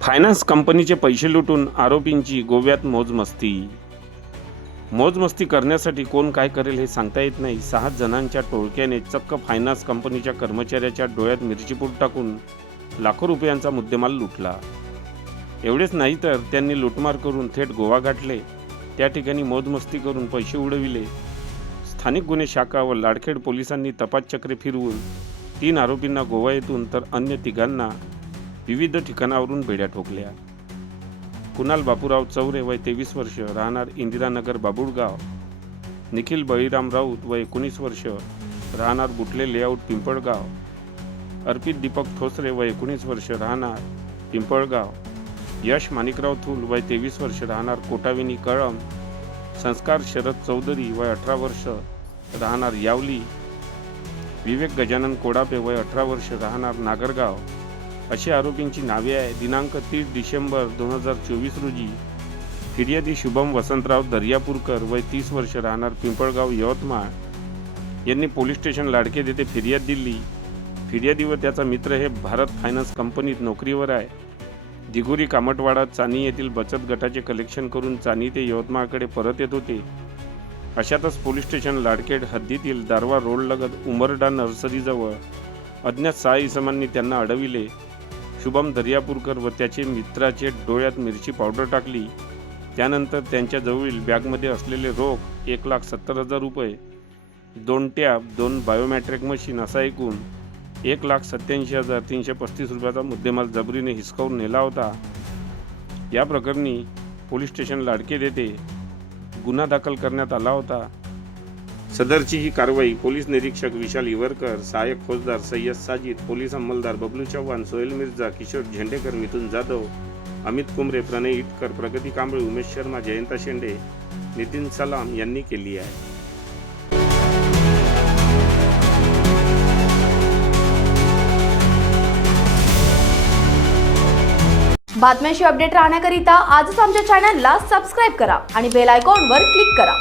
Finance कंपनीचे पैसे लुटून आरोपींची गोव्यात मोजमस्ती. मोजमस्ती करण्यासाठी कोण काय करेल हे सांगता येत नाही. सहा जणांच्या टोळक्याने चक्क फायनान्स कंपनीच्या कर्मचाऱ्याच्या डोळ्यात मिरचीपूड टाकून लाखो रुपयांचा मुद्देमाल लुटला. एवढेच नाही तर त्यांनी लुटमार करून थेट गोवा गाठले. त्या ठिकाणी मोजमस्ती करून पैसे उडविले. स्थानिक गुन्हे शाखा व लाडखेड पोलिसांनी तपासचक्रे फिरवून तीन आरोपींना गोवा येथून तर अन्य तिघांना विविध ठिकाणावरून बेड्या ठोकल्या. कुणाल बापूराव चौरे वय तेवीस वर्ष राहणार इंदिरानगर बाबुळगाव. निखिल बळीराम राऊत वय एकोणीस वर्ष राहणार बुटले लेआउट पिंपळगाव. अर्पित दीपक ठोसरे वय एकोणीस वर्ष राहणार पिंपळगाव. यश माणिकराव थूल वय तेवीस वर्ष राहणार कोटाविनी कळम. संस्कार शरद चौधरी वय अठरा वर्ष राहणार यावली. विवेक गजानन कोडापे वय अठरा वर्ष राहणार नागरगाव. अशी आरोपींची नावे आहे दिनांक तीस डिसेंबर दोन हजार चोवीस रोजी फिर्यादी शुभम वसंतराव दर्यापूरकर वय तीस वर्ष राहणार पिंपळगाव यवतमाळ यांनी पोलीस स्टेशन लाडके येथे फिर्याद दिली. फिर्यादी व त्याचा मित्र हे भारत फायनान्स कंपनीत नोकरीवर आहे. दिघोरी कामटवाडा चानी येथील बचत गटाचे कलेक्शन करून चानी ते यवतमाळकडे परत येत होते. अशातच पोलीस स्टेशन लाडकेड हद्दीतील दारवा रोडलगत उमरडा नर्सरीजवळ अज्ञात सहा इसमांनी त्यांना अडविले. शुभम दर्यापूरकर व त्याचे मित्राचे डोळ्यात मिरची पावडर टाकली. त्यानंतर त्यांच्याजवळील बॅगमध्ये असलेले रोख एक लाख सत्तर हजार रुपये दोन टॅब दोन बायोमॅट्रिक मशीन असा एकूण एक लाख सत्याऐंशी हजार तीनशे पस्तीस रुपयाचा मुद्देमाल जबरीने हिसकावून नेला होता. या प्रकरणी पोलीस स्टेशन लाडके येथे गुन्हा दाखल करण्यात आला होता. सदरची ही कारवाई पोलीस निरीक्षक विशाल इवरकर सहाय्यक फौजदार सय्यद साजिद पोलीस अंमलदार बबलू चव्हाण सोहेल मिर्झा किशोर झेंडेकर मिथुन जाधव अमित कुमरे प्रणय इटकर प्रगती कांबळे उमेश शर्मा जयंता शेंडे नितीन सलाम यांनी केली आहे. बातम्यांशी अपडेट राहण्याकरिता आजच आमच्या चॅनलला सबस्क्राईब करा आणि बेल आयकॉनवर क्लिक करा.